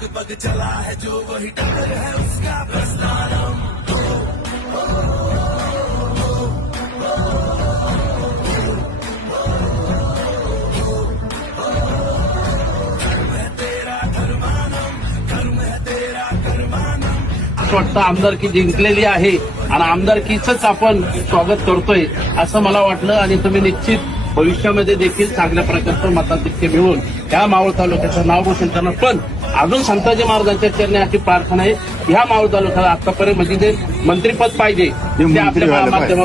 पग पग चला है जो वही डगर है उसका प्रस्थानम। वाटतं आमदारकी जिंकलेली आहे आणि आमदारकीचंच आपण स्वागत करतोय असं मला वाटलं आणि तुम्ही निश्चित भविष्यामध्ये देखील चांगल्या प्रकारचं मताधिक्य मिळवून या मावळ तालुक्याचं नाव रोशन करणार. पण अजून संताजी महाराजांच्या चरणी अशी प्रार्थना आहे ह्या मावळ तालुक्याला आतापर्यंत म्हणजे जे मंत्रीपद पाहिजे ते आपल्या माध्यमातून